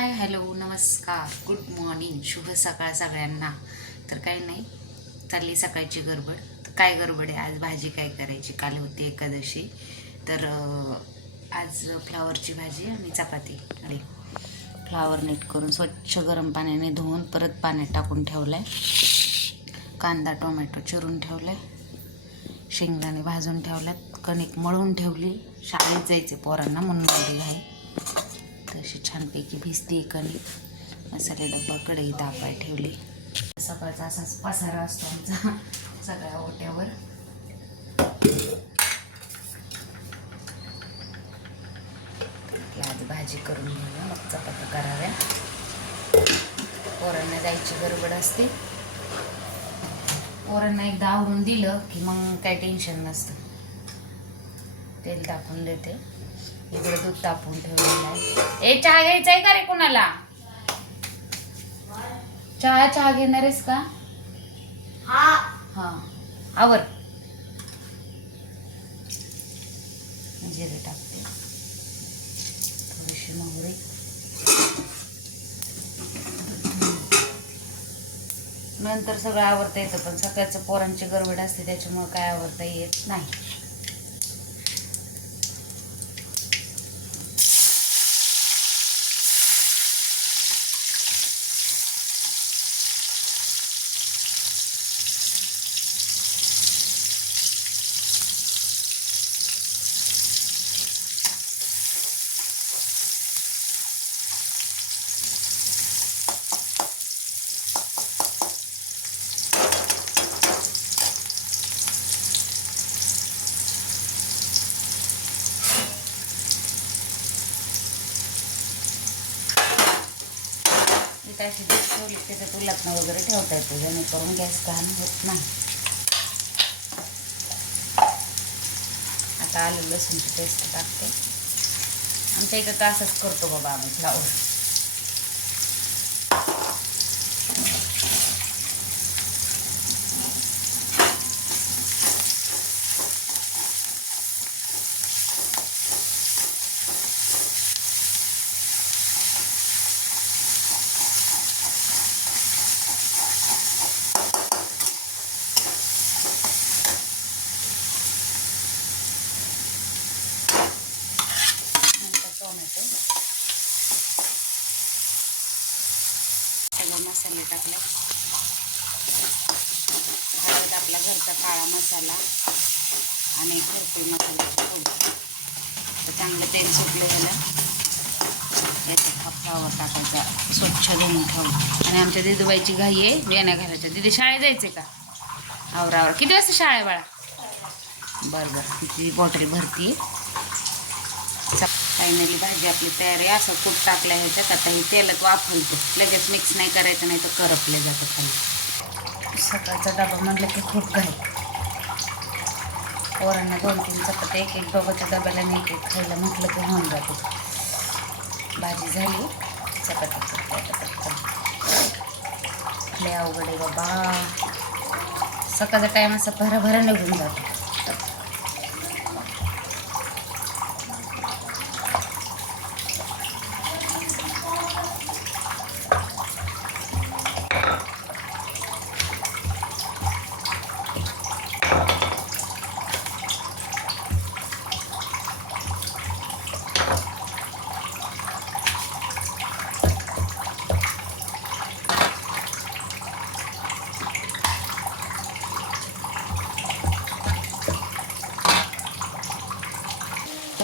हाय hello नमस्कार. Good morning. शुभ सकाळ सगळ्यांना. तर काही नाही चालली सकाळची गडबड. तर काय गडबड आहे? आज भाजी काय करायची? काल होती एकादशी. तर आज फ्लावरची भाजी आणि चपाती. आणि फ्लावर नीट करून स्वच्छ गरम पाण्याने धुवून परत पाण्यात टाकून ठेवलं आहे कांदा टोमॅटो चिरून ठेवलं आहे शेंगदाणे भाजून ठेवल्यात. कणिक मळून ठेवली. शाळेत जायचे पोरांना म्हणून आहे. आहे तशी छानपैकी भिजती कणिक मसाले डब्बा कढई तापाय ठेवली. सकाळचा असाच पसारा असतो आमचा सगळ्या ओट्यावर. आधी भाजी करून घेऊया मग चपात्या कराव्या. पोरांना जायची गडबड असते. पोरांना एकदा आवरून दिलं की मग काही टेन्शन नसतं. तेल टाकून देते. इकडे दूध तापून ठेवलेलं आहे. ए चहा घ्यायचा आहे का रे कोणाला? चहा चहा घेणार आहेस का? हा. आवर. जिरे टाकते. थोडीशी मोहरी. नंतर सगळं आवडता येतं पण सकाळचं पोरांची गडबड असते त्याच्यामुळे काय आवडता येत नाही. इथं अशी डिश ठेवली त्याच्यात उलटणं वगैरे ठेवता येतो जेणेकरून गॅस घाण होत नाही. आता आलू लसूणची पेस्ट टाकते. आमच्या इथं तर असंच करतो बाबा आम्ही फ्लावर नंतर टोमॅटो सगळे मसाले टाकले. हळद आपला घरचा काळा मसाला आणि घरचे मसाला फोडी तर चांगलं तेल सुटलं झालं. याच्यात फ्लावर टाकायचा स्वच्छ धुवून ठेवलं आणि आमच्या दिदूबाईची घाई आहे बियाण्या घालायच्या दिदी शाळेत जायचे का? आवरावर. किती वाजता शाळा बाळा? बरं बरं. तिची बॉटल भरती. फायनली भाजी आपली तयार आहे. असं खूप टाकल्या ह्याच्यात आता हे तेलात वाफवतो लगेच मिक्स नाही करायचं नाही तर करपले जातं खाली. सकाळचा डबा म्हटलं की खूप घाई. पोरांना दोन तीन चपात एक एक डोबाच्या डब्याला नाही एक एक खायला म्हटलं की होऊन जातो. भाजी झाली. चपाती लय अवघड आहे बाबा. सकाळचा टाईम असा भराभरा निघून जातो.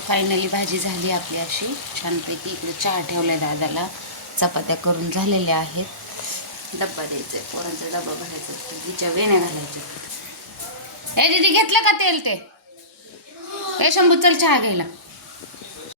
फायनली भाजी झाली आपली अशी. छानपैकी इकडे चहा ठेवलाय दादाला. चपात्या करून झालेल्या आहेत. डब्बा द्यायचा आहे पोरांचा डब्बा भरायचा तिच्या वेण्या घालायच्या हे दिदी घेतलं का तेल ते? शंभू चल चहा घ्यायला.